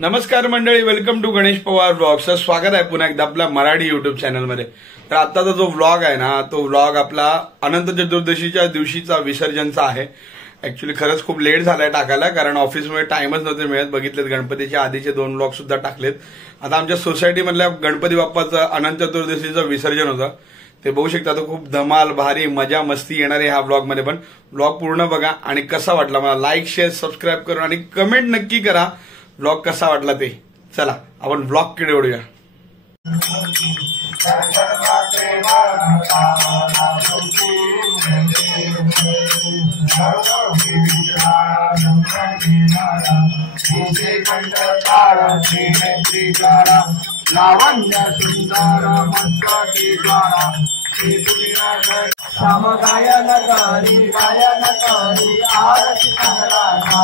नमस्कार मंडळी, welcome to Ganesh Pawar vlogs. स्वागत आहे पुन्हा एकदा आपल्या मराठी युट्यूब चॅनलमध्ये. तर आताचा जो व्लॉग आहे ना, तो व्लॉग आपला अनंत चतुर्दशीच्या दिवशीचा विसर्जनचा आहे. ऍक्च्युली खरंच खूप लेट झालाय टाकायला, कारण ऑफिसमुळे टाइमच नव्हते मिळत. बघितलेत गणपतीच्या आधीचे 2 व्लॉग सुद्धा टाकलेत. आता आमच्या सोसायटीमधल्या गणपती बाप्पाचं अनंत चतुर्दशीचं विसर्जन होतं, ते बघू शकता. तो खूप धमाल भारी मजा मस्ती येणार आहे ह्या व्लॉग मध्ये. पण व्लॉग पूर्ण बघा आणि कसा वाटला मला लाईक शेअर सबस्क्राईब करून आणि कमेंट नक्की करा व्लॉग कसा वाटला ते. चला आपण व्लॉग कडे वळूया. लावण्य सुंदर मस्ती द्वारा समगायन करी गायन करी आरती नंदराजा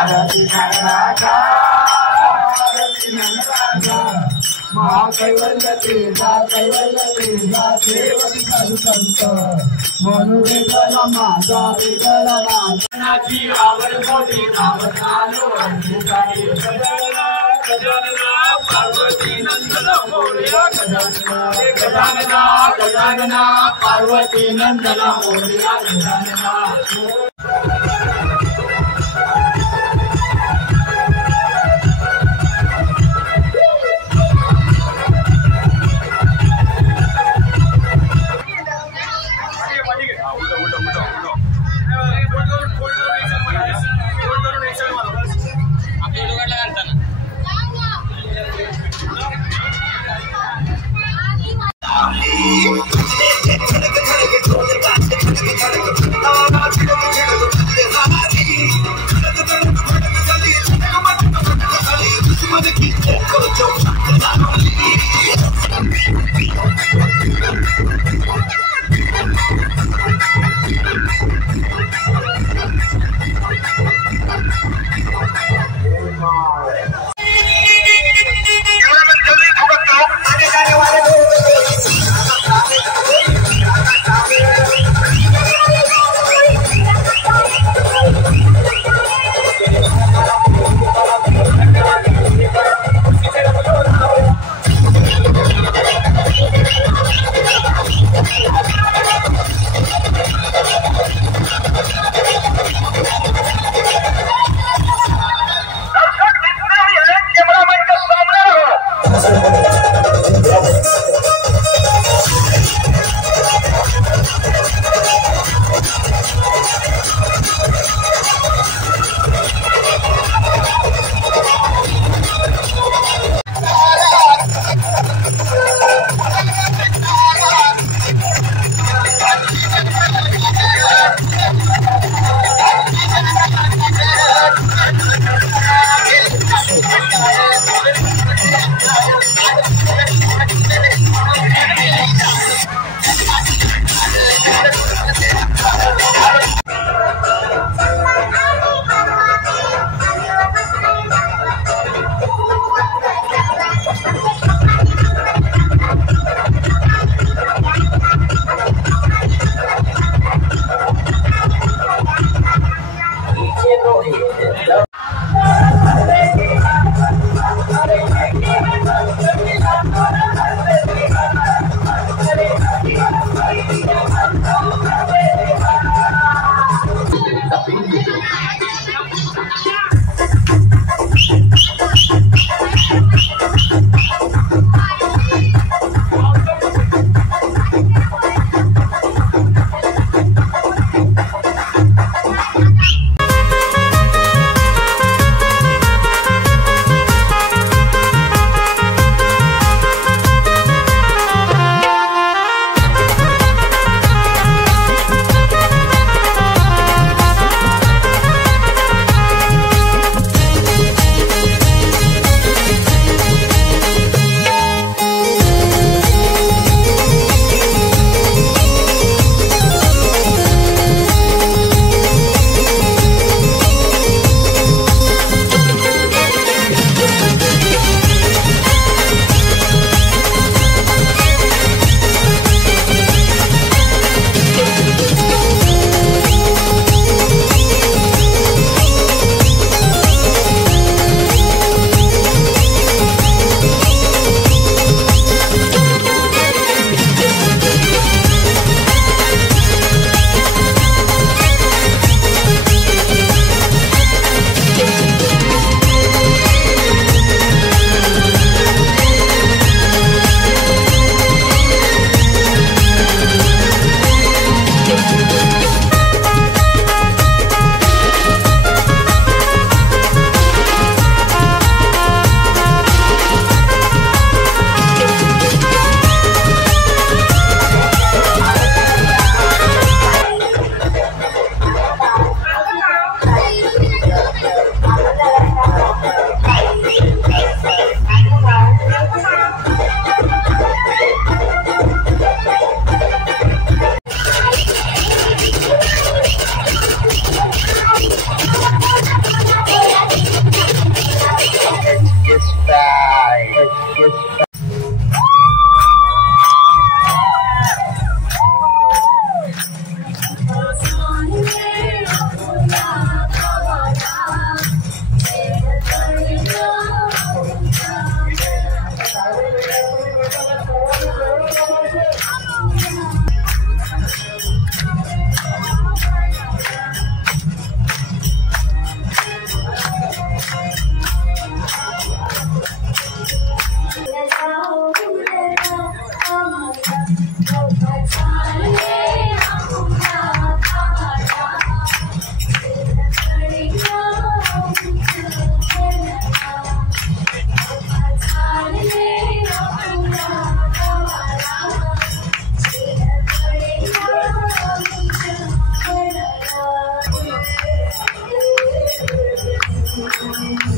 आरती नंदराजा आरती नंदराजा महाकैवल्य तेजा कैवल्य तेजा देवती संत मनोवेदन माझा वेदन माझी आवड मोठी नाव चालू अंधकारी गजानना पार्वती नंदन मोरया गजानना गजानना पार्वती नंदन मोरया गजानना.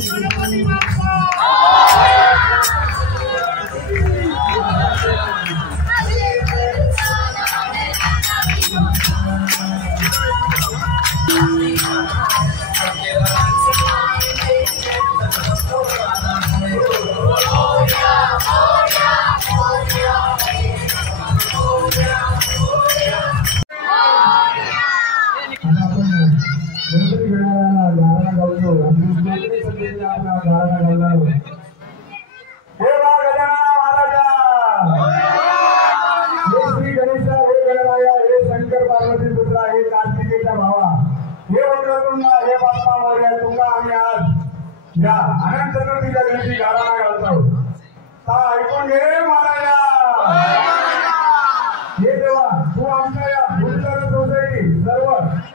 गणपती बाप्पा अनंत चतुर्थीच्या दिवशी गाराणा घालतो ता ऐकून घे महाराजा हे देवा तू आमच्या या गुरुतर सोसायटी सर्व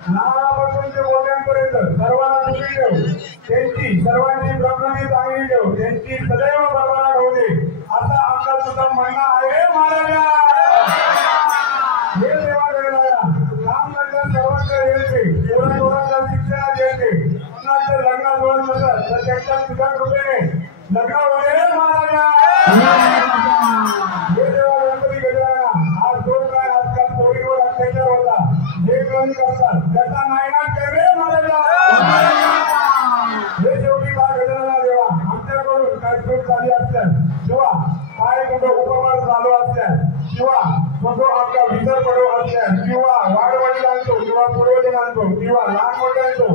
लहानापासून ते मोठ्यांपर्यंत सर्वांना सुखी ठेव त्यांची सर्वांची प्रकृती चांगली ठेव त्यांची सदैव बरोबर होऊ दे असा आमचा तुझा म्हणणं आहे महाराजा हे देवा गणराया काम धंदा सर्वांना येते पोरांना शिक्षणात येते जर लग्न जुळत नसत तर त्यांच्या तुझ्या कृपेने लग्न वगैरे महाराजा हे देवा गणपती गजराया आज दोन काय आजकाल पोरीवर अत्याचार होता जे कमी करतात त्याचा नायनाट कर रे महाराजा हे शेवटी बा गजराला देवा आमच्याकडून काय चूक झाली असल्यास किंवा काय कुठं उपमान चालू असल्यास किंवा कुठं आपला विसर पडू असल्यास किंवा वाढवडील आणतो किंवा पूर्वजन आणतो किंवा लहान मोठे आणतो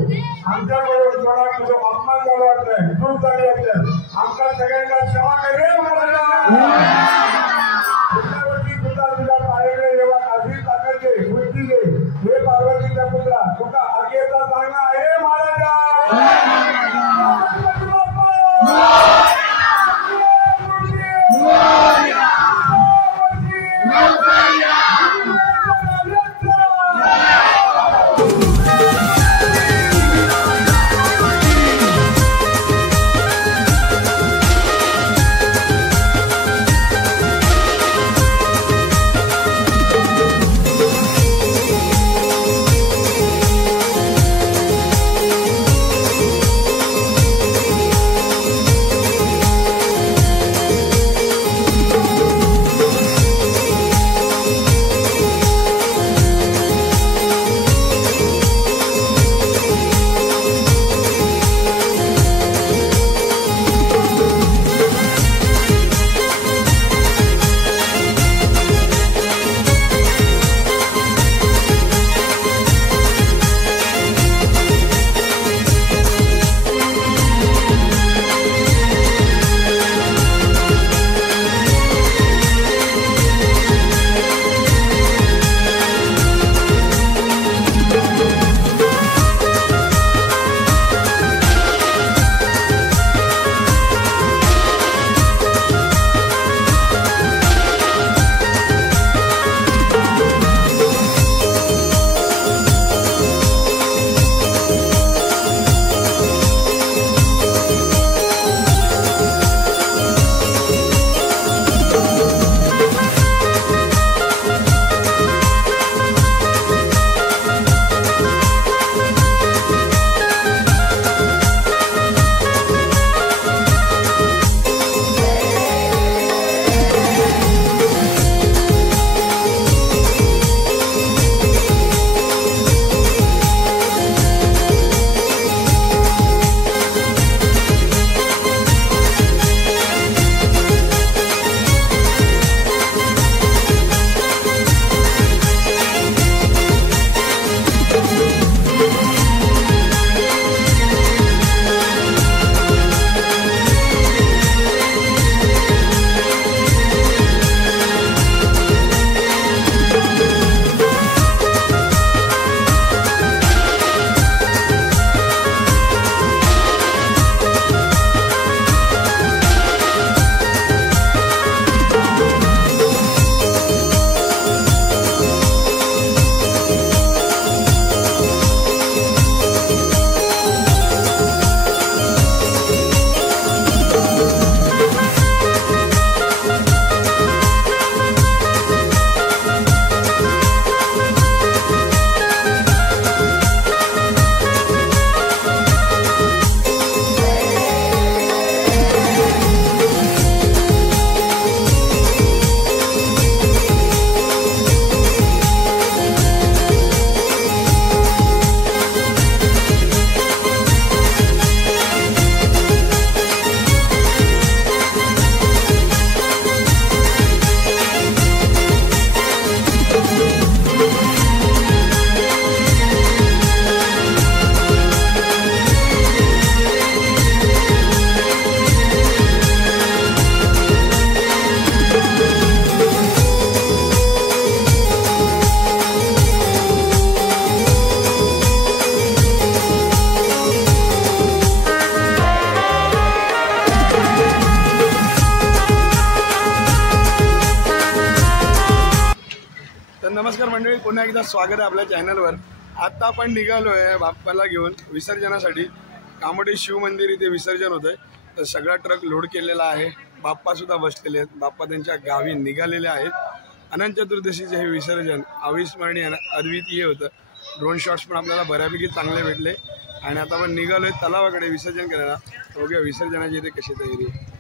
आमच्याकडून कोणा तुझं अपमान झालं वाटलंय चूक झाली असल्यास आमच्या सगळ्यांना क्षमा कर रे महाराजा पुढच्या वर्षी सुद्धा तुझ्या पायाकडे जेव्हा अशी ताकदे वृत्ती दे हे पार्वतीच्या पुत्रा तुझा आज्ञेचा सांगणं आहे रे महाराजा मंडळी, पुन्हा एकदा स्वागत आहे आपल्या चॅनलवर। आता आपण निघालोय बाप्पाला घेऊन विसर्जनासाठी। कामोडे शिव मंदिर इथे विसर्जन होतंय, तर सगळा ट्रक लोड केलेला आहे। बाप्पा सुद्धा बसलेले आहेत, बाप्पा त्यांच्या गावी निघालेले आहेत। अनंत चतुर्दशीचे हे विसर्जन अविस्मरणीय अद्वितीय होतं। ड्रोन शॉट्स पण आपल्याला बऱ्यापैकी चांगले भेटले आणि आता आपण निघालोय तलावाकडे विसर्जन करायला। बघूया विसर्जनाची इथे कशी तयारी आहे।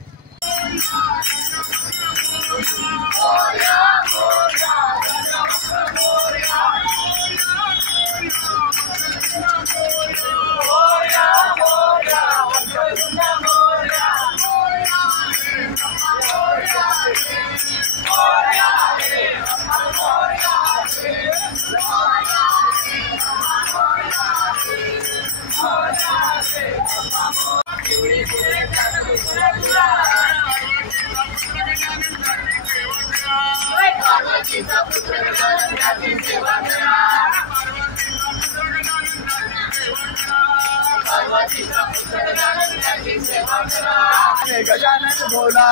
गजानन भोला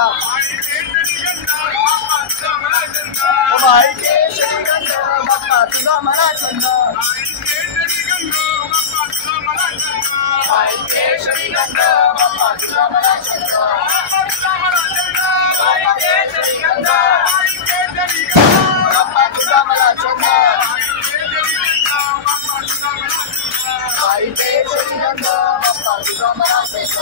भाई के श्रीगंध बाप्पा तुझा मला छंद भाई के श्रीगंध बाप्पा तुझा मला छंद भाई के श्रीगंध बाप्पा तुझा मला छंद भाई के श्रीगंध बाप्पा तुझा मला छंद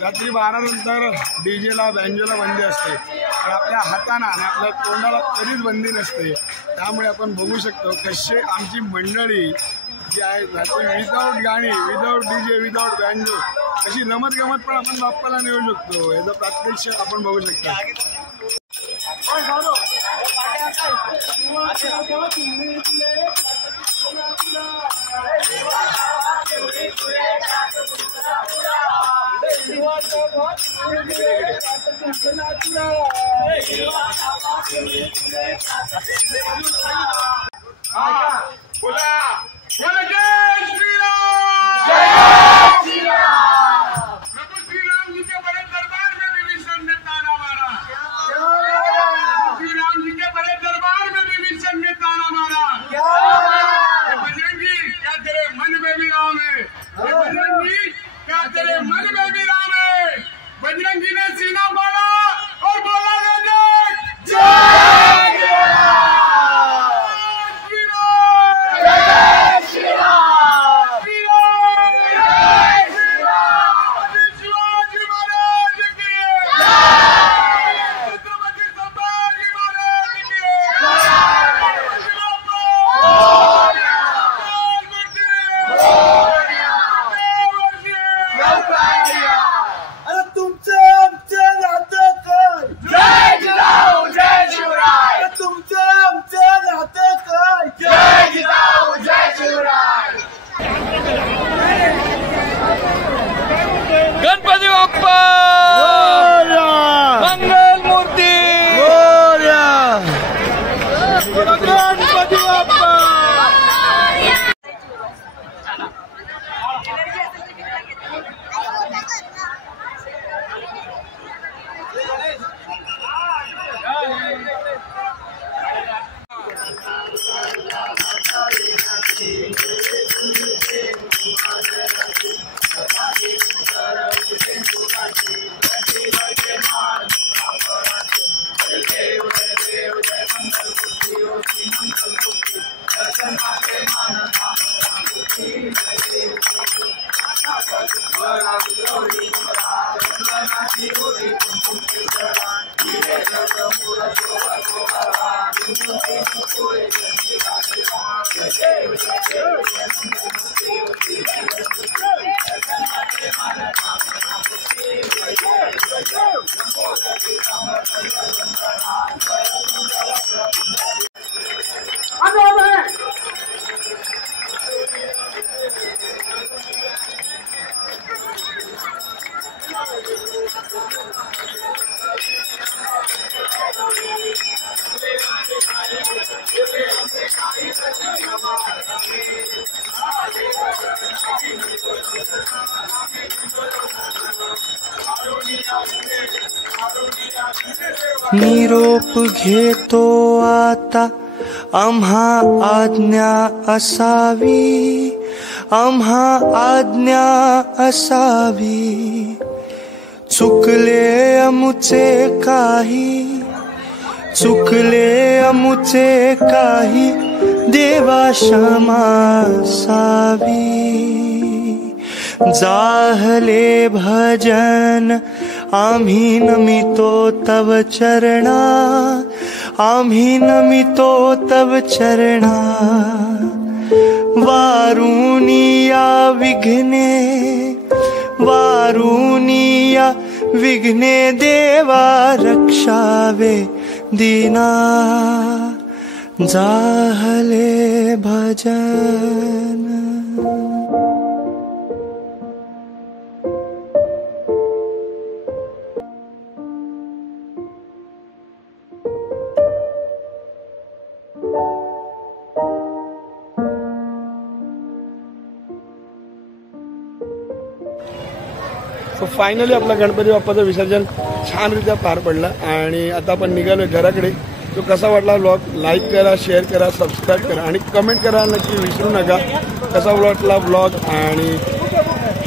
रात्री 12 नंतर डीजेला बँजोला बंदी असते, पण आपल्या हाताना आणि आपल्या तोंडाला कधीच बंदी नसते। त्यामुळे आपण बघू शकतो कसे आमची मंडळी जी आहे विदाऊट गाणी, विदाऊट डीजे, विदाऊट बँजो कशी रमत गमत पण आपण बाप्पाला नेऊ शकतो। याचं प्रत्यक्ष आपण बघू शकतो। बजरंगी ने सीना बोला और बोला निरोप घेतो आता आम्हा आज्ञा असावी, आम्हा आज्ञा असावी. चुकले अमुचे काही, चुकले अमुचे काही, देवा क्षमा असावी. जाहले भजन आम्ही नमितो तव चरणा, आम्ही नमितो तव चरणा. वारुनिया विघ्ने, वारुनिया विघ्ने, देवा रक्षावे दीना. जाहले भजन. सो फायनली आपला गणपती बाप्पाचं विसर्जन छानरित्या पार पडलं आणि आता आपण निघालो घराकडे. तो कसा वाटला व्लॉग लाईक करा, शेअर करा, सबस्क्राईब करा आणि कमेंट करा नक्की विसरू नका कसा वाटला व्लॉग. आणि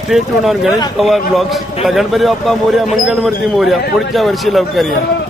stay tune on Ganesh Pawar vlogs. Ganpati Bappa Morya, Mangalmurti Morya. पुढच्या वर्षी लवकर या.